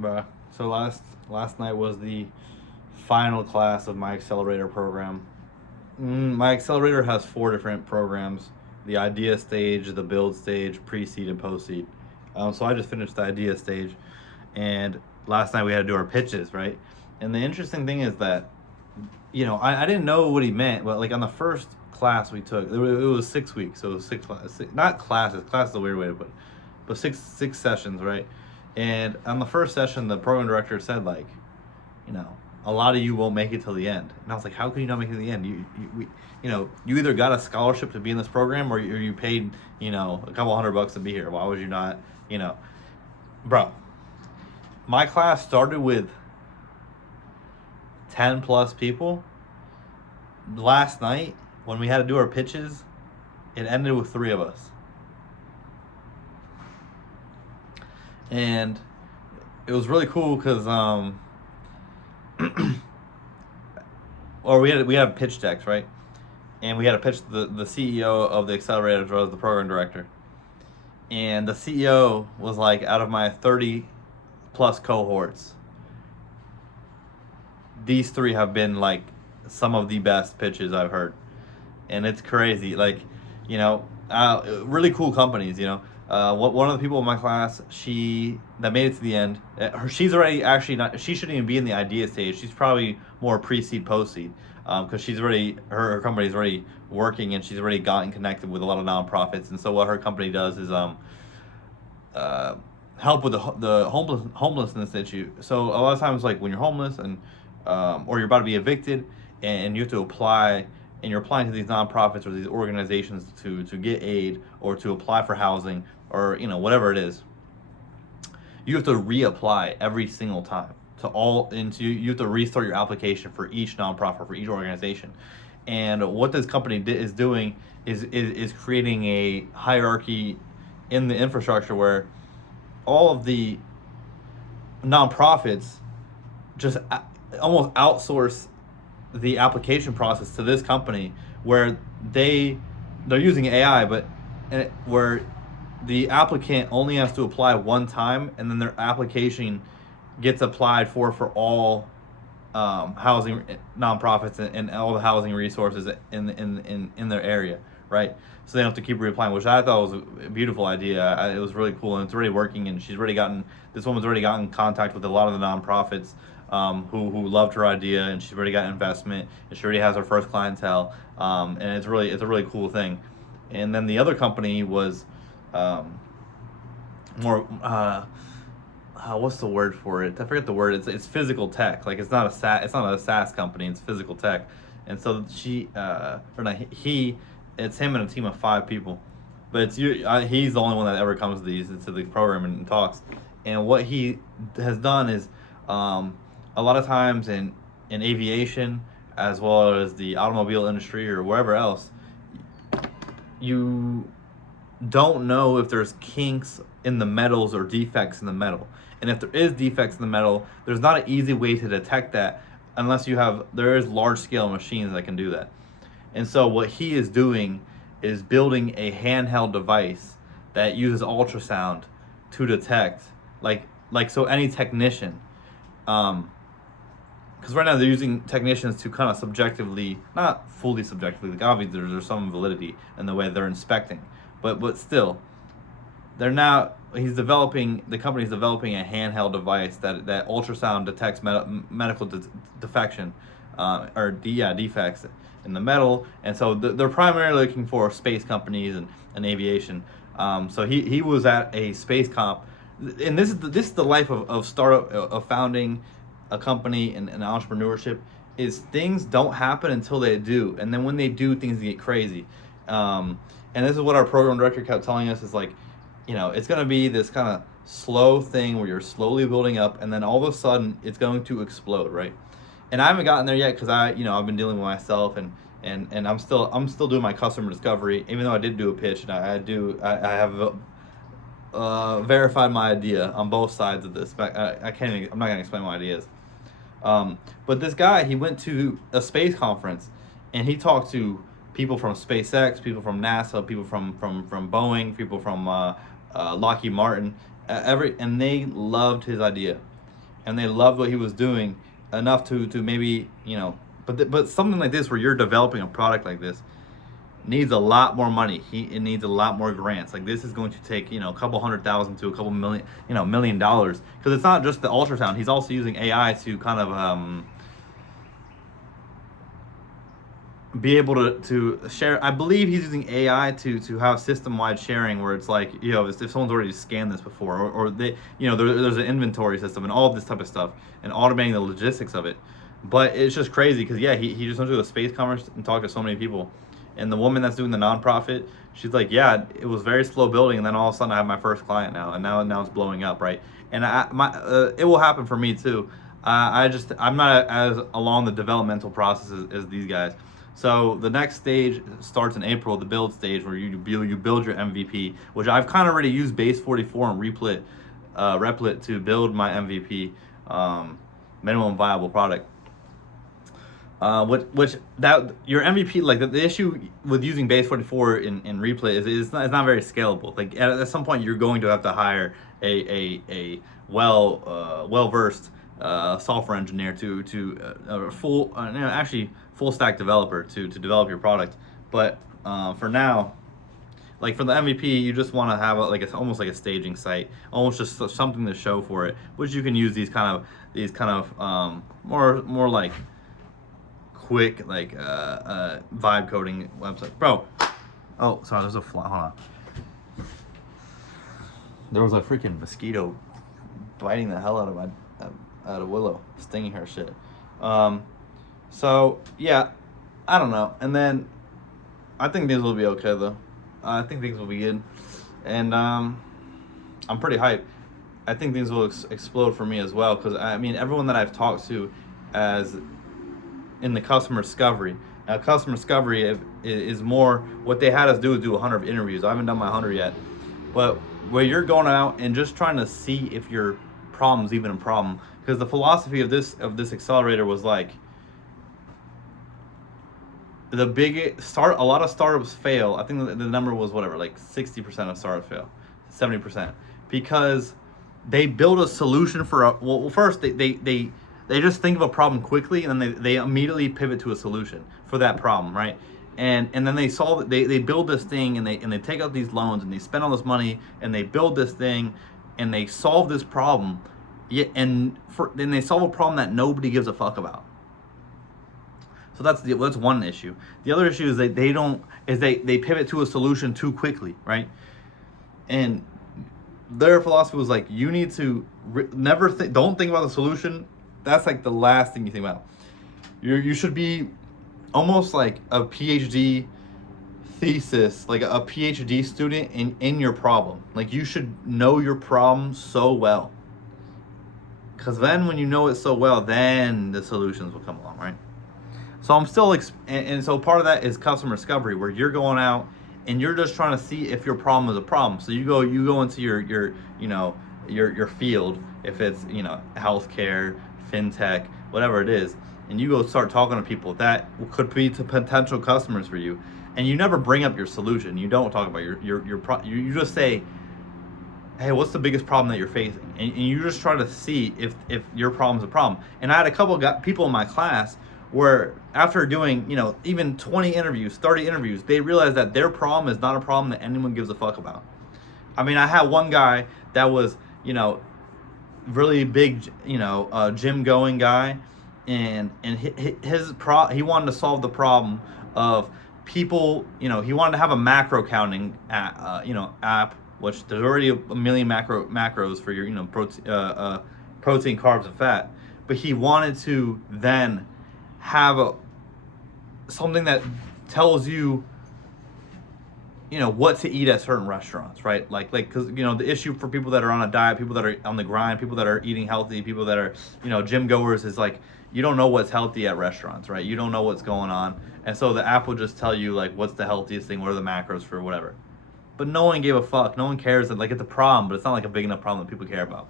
Bruh. So last night was the final class of my Accelerator program. My Accelerator has 4 different programs: the idea stage, the build stage, pre-seed, and post-seed. So I just finished the idea stage, and last night we had to do our pitches, right? And the interesting thing is that, I didn't know what he meant, but like on the first class we took, it was 6 weeks, so it was six classes, not classes. Class is a weird way to put it, but six sessions, right? And on the first session, the program director said, like, you know, a lot of you won't make it till the end. And I was like, how can you not make it to the end? You either got a scholarship to be in this program, or you paid, a couple $100 to be here. Why would you not, bro? My class started with 10 plus people. Last night, when we had to do our pitches, it ended with 3 of us. And it was really cool because or we had pitch decks, right? And we had to pitch the CEO of the Accelerator, as well as the program director. And the CEO was like, out of my 30 plus cohorts, these 3 have been like some of the best pitches I've heard. And it's crazy. Like, really cool companies, one of the people in my class, that made it to the end, she's already actually not, she shouldn't even be in the idea stage. She's probably more pre-seed, post-seed, because she's already, her company's already working, and she's already gotten connected with a lot of nonprofits. And so what her company does is help with the homelessness issue. So a lot of times, like when you're homeless and or you're about to be evicted, and you have to apply, and you're applying to these nonprofits or these organizations to get aid, or to apply for housing, or whatever it is, you have to reapply every single time you have to restart your application for each nonprofit, for each organization. And what this company is doing is creating a hierarchy in the infrastructure where all of the nonprofits just almost outsource the application process to this company, where they're using AI, but where the applicant only has to apply one time, and then their application gets applied for all housing nonprofits and all the housing resources in their area, right? So they don't have to keep reapplying, which I thought was a beautiful idea. It was really cool, and it's already working. And this woman's already gotten in contact with a lot of the nonprofits who loved her idea, and she's already got investment, and she already has her first clientele, and it's a really cool thing. And then the other company was more what's the word for it? I forget the word. It's physical tech. Like it's not a SaaS company. It's physical tech. And so it's him and a team of 5 people. But he's the only one that ever comes to the program and talks. And what he has done is, a lot of times in aviation, as well as the automobile industry or wherever else, you don't know if there's kinks in the metals or defects in the metal. And if there is defects in the metal, there's not an easy way to detect that unless there is large scale machines that can do that. And so what he is doing is building a handheld device that uses ultrasound to detect, so any technician, because right now they're using technicians to kind of subjectively, not fully subjectively, like obviously there's some validity in the way they're inspecting, but still, the company's developing a handheld device that ultrasound detects medical defection, defects in the metal. And so they're primarily looking for space companies and aviation. So he was at a space comp, and this is the life of startup, of founding a company and entrepreneurship. Is things don't happen until they do, and then when they do, things get crazy. And this is what our program director kept telling us, is like, it's going to be this kind of slow thing where you're slowly building up, and then all of a sudden it's going to explode, right? And I haven't gotten there yet, because I've been dealing with myself, and I'm still doing my customer discovery, even though I did do a pitch, and I have verified my idea on both sides of this. But I'm not going to explain what my idea is. But this guy, he went to a space conference, and he talked to people from SpaceX, people from NASA, people from Boeing, people from Lockheed Martin, and they loved his idea. and they loved what he was doing enough to maybe, but something like this where you're developing a product like this needs a lot more money. It needs a lot more grants. Like this is going to take a couple $100,000 to a couple million, $1 million, because it's not just the ultrasound. He's also using AI to kind of be able to share. I believe he's using AI to have system-wide sharing, where it's like, if someone's already scanned this before, or they, there's an inventory system and all of this type of stuff, and automating the logistics of it. But it's just crazy because he just went to a space conference and talked to so many people, and the woman that's doing the nonprofit, she's like, yeah, it was very slow building, and then all of a sudden I have my first client now, and now it's blowing up, right? And it will happen for me too. I'm not as along the developmental process as these guys. So the next stage starts in April, the build stage, where you build your MVP, which I've kind of already used Base 44 and Replit to build my MVP, minimum viable product. Which that your MVP, like the issue with using Base 44 in Replit is it's not very scalable. Like at some point you're going to have to hire a well versed software engineer to full stack developer to develop your product. But for now, like for the MVP, you just want to have almost like a staging site, almost just something to show for it, which you can use these kind of more like quick vibe coding website, bro. Oh, sorry, there's a fly. Hold on. There was a freaking mosquito biting the hell out of Willow, stinging her shit. So yeah, I don't know. And then I think things will be okay though. I think things will be good, and I'm pretty hyped. I think things will explode for me as well, because I mean everyone that I've talked to as in the customer discovery. Now, customer discovery is more what they had us do is do 100 interviews. I haven't done my 100 yet, but where you're going out and just trying to see if your problem's even a problem, because the philosophy of this accelerator was like, a lot of startups fail. I think the number was whatever, like 60% of startups fail, 70%, because they build a solution for first they just think of a problem quickly, and then they immediately pivot to a solution for that problem, right? And then they solve it. They build this thing, and they take out these loans, and they spend all this money, and they build this thing, and they solve this problem, then they solve a problem that nobody gives a fuck about. So that's one issue. The other issue is that they pivot to a solution too quickly, right? And their philosophy was like, you need to don't think about the solution. That's like the last thing you think about. You should be almost like a PhD thesis, like a PhD student in your problem. Like you should know your problem so well, because then when you know it so well, then the solutions will come along, right? So I'm still and so part of that is customer discovery, where you're going out and you're just trying to see if your problem is a problem. So you go into your field, if it's healthcare, fintech, whatever it is, and you go start talking to people that could be to potential customers for you, and you never bring up your solution. You don't talk about you just say, hey, what's the biggest problem that you're facing, and you just try to see if your problem's a problem. And I had a couple of people in my class where after doing even 20 interviews, 30 interviews, they realized that their problem is not a problem that anyone gives a fuck about. I mean, I had one guy that was really big, gym going guy, and he wanted to solve the problem of people. He wanted to have a macro counting app, which there's already a million macros for your protein, carbs, and fat, but he wanted to then have something that tells you what to eat at certain restaurants, right? Like because the issue for people that are on a diet, people that are on the grind, people that are eating healthy, people that are gym goers, is like you don't know what's healthy at restaurants, right? You don't know what's going on, and so the app will just tell you like what's the healthiest thing, what are the macros for whatever. But no one gave a fuck. No one cares. That like it's a problem, but it's not like a big enough problem that people care about.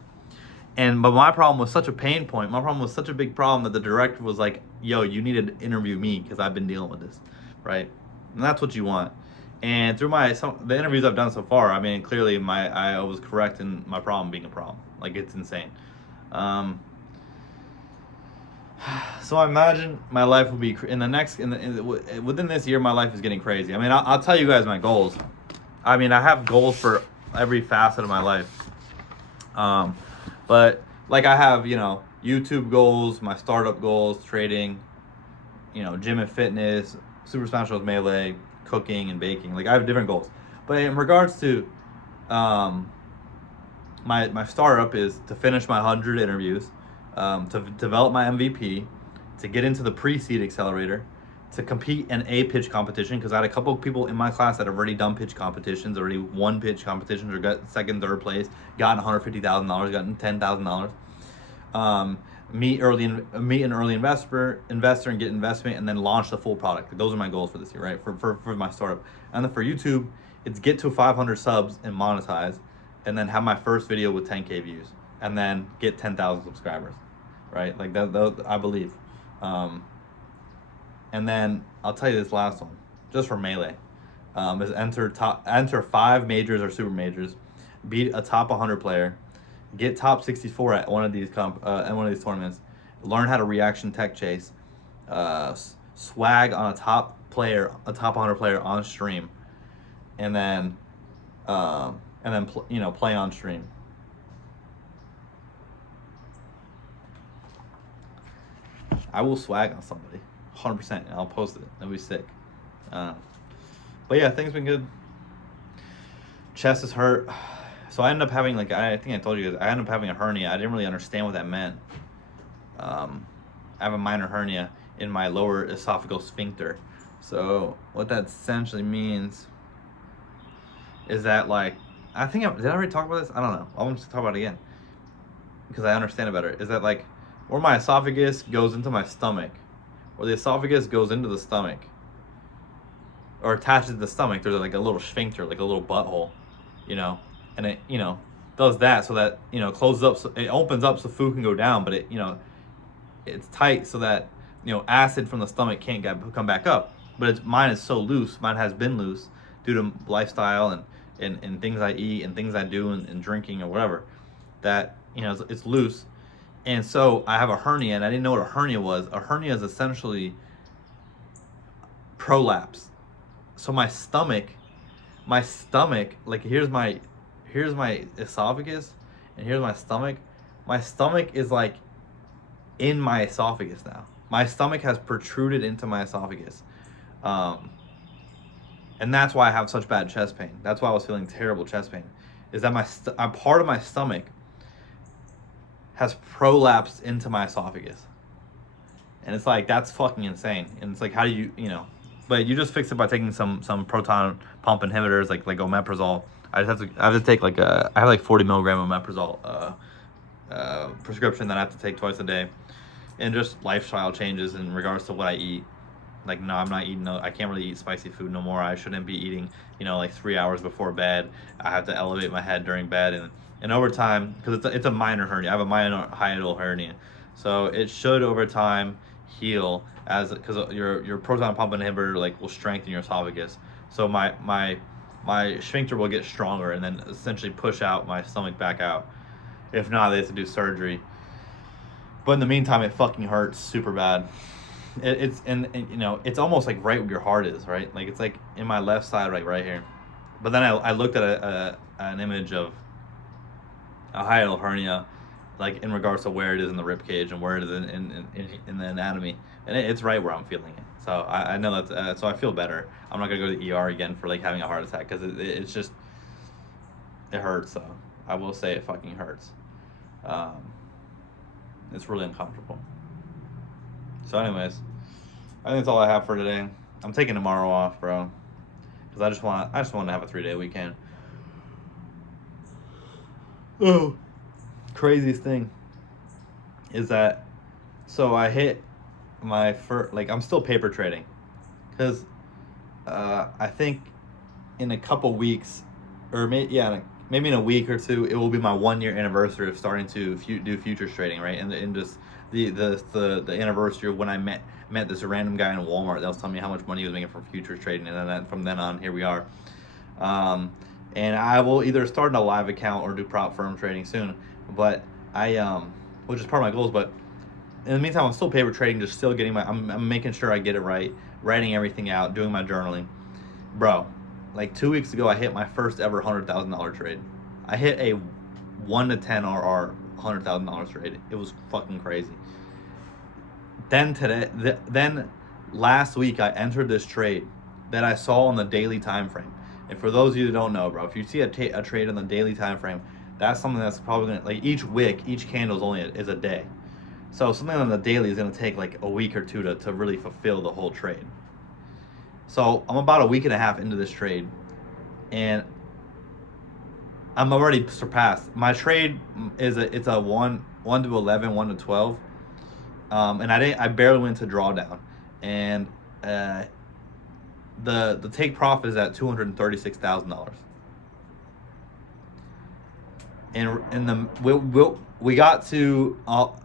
But my problem was such a pain point. My problem was such a big problem that the director was like, yo, you need to interview me because I've been dealing with this, right? And that's what you want. And through the interviews I've done so far, I mean, clearly I was correct in my problem being a problem. Like, it's insane. So I imagine my life will be within this year. My life is getting crazy. I mean, I'll tell you guys my goals. I mean, I have goals for every facet of my life. But like I have, YouTube goals, my startup goals, trading, gym and fitness, Super Smash Bros. Melee, cooking and baking. Like I have different goals. But in regards to my startup is to finish my 100 interviews, to develop my MVP, to get into the pre-seed accelerator, to compete in a pitch competition, because I had a couple of people in my class that have already done pitch competitions, already won pitch competitions, or got second, third place, gotten $150,000, gotten $10,000. Meet an early investor and get investment, and then launch the full product. Those are my goals for this year, right? For my startup. And then for YouTube, it's get to 500 subs and monetize, and then have my first video with 10K views, and then get 10,000 subscribers, right? Like that I believe. And then I'll tell you this last one, just for Melee, is enter 5 majors or super majors, beat a top 100 player, get top 64 at one of these tournaments, learn how to reaction tech chase, swag on a top 100 player on stream, and then play on stream. I will swag on somebody, 100%. And I'll post it. That'll be sick. But yeah, things been good. Chest is hurt. So I ended up having, I think I told you guys, I ended up having a hernia. I didn't really understand what that meant. I have a minor hernia in my lower esophageal sphincter. So what that essentially means is that, did I already talk about this? I don't know. I'll just talk about it again, because I understand it better. Is that where my esophagus goes into my stomach, where the esophagus goes into the stomach, or attaches to the stomach, there's a little sphincter, like a little butthole, and it, does that so that, closes up, so it opens up so food can go down, but it, it's tight so that, acid from the stomach can't come back up. But mine is so loose, mine has been loose due to lifestyle and things I eat and things I do and drinking or whatever, that, it's loose. And so I have a hernia, and I didn't know what a hernia was. A hernia is essentially prolapse. So my stomach, here's my esophagus, and here's my stomach. My stomach is in my esophagus now. My stomach has protruded into my esophagus. And that's why I have such bad chest pain. That's why I was feeling terrible chest pain. Is that a part of my stomach has prolapsed into my esophagus. And it's that's fucking insane. And it's how do you, but you just fix it by taking some proton pump inhibitors, like omeprazole. I have to take I have 40 milligram omeprazole prescription that I have to take twice a day, and just lifestyle changes in regards to what I eat. No, I'm not eating. I can't really eat spicy food no more. I shouldn't be eating, 3 hours before bed. I have to elevate my head during bed, and over time, because it's a minor hernia. I have a minor hiatal hernia, so it should over time heal because your proton pump inhibitor will strengthen your esophagus. So my sphincter will get stronger and then essentially push out my stomach back out. If not, they have to do surgery. But in the meantime, it fucking hurts super bad. It's almost right where your heart is, right? It's in my left side, right here. But then I looked at an image of a hiatal hernia, in regards to where it is in the rib cage and where it is in the anatomy, and it's right where I'm feeling it. So I know that, so I feel better. I'm not gonna go to the ER again for having a heart attack, because it's just, it hurts. So I will say it fucking hurts. It's really uncomfortable. So anyways, I think that's all I have for today. I'm taking tomorrow off, bro, because I just want to have a 3-day weekend. Oh, craziest thing is that, so I hit my first, I'm still paper trading, because I think in a couple weeks, or maybe in a week or two, it will be my 1-year anniversary of starting to do futures trading, right? And just the anniversary of when I met this random guy in Walmart that was telling me how much money he was making from futures trading, and then from then on, here we are. And I will either start a live account or do prop firm trading soon, but which is part of my goals. But in the meantime, I'm still paper trading, just still getting I'm making sure I get it right, writing everything out, doing my journaling. Bro, like 2 weeks ago, I hit my first ever $100,000 trade. I hit a 1 to 10 RR $100,000 trade. It was fucking crazy. Then last week, I entered this trade that I saw on the daily time frame. And for those of you that don't know, bro, if you see a trade on the daily time frame, that's something that's probably gonna, like, each wick, each candle is a day. So something on the daily is gonna take like a week or two to really fulfill the whole trade. So I'm about a week and a half into this trade, and I'm already surpassed. My trade it's a 1 to 11, 1 to 12, and I barely went to drawdown, and the take profit is at $236,000. And we got to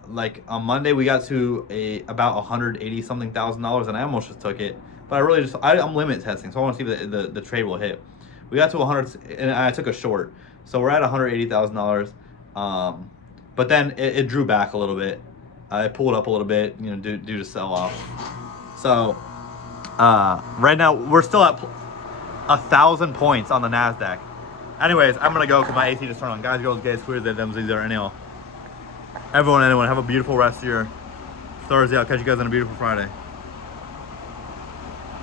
like on Monday we got to about 180 something thousand, and I almost just took it, but I'm limit testing, so I want to see if the trade will hit. We got to 100 and I took a short, so we're at $180,000. But then it drew back a little bit. I pulled up a little bit, due to sell off. So right now we're still at 1,000 points on the NASDAQ. Anyways, I'm gonna go because my AC just turned on. Guys, girls, gays, queers, they, them, z's, anyone. Everyone, anyone, have a beautiful rest of your Thursday. I'll catch you guys on a beautiful Friday.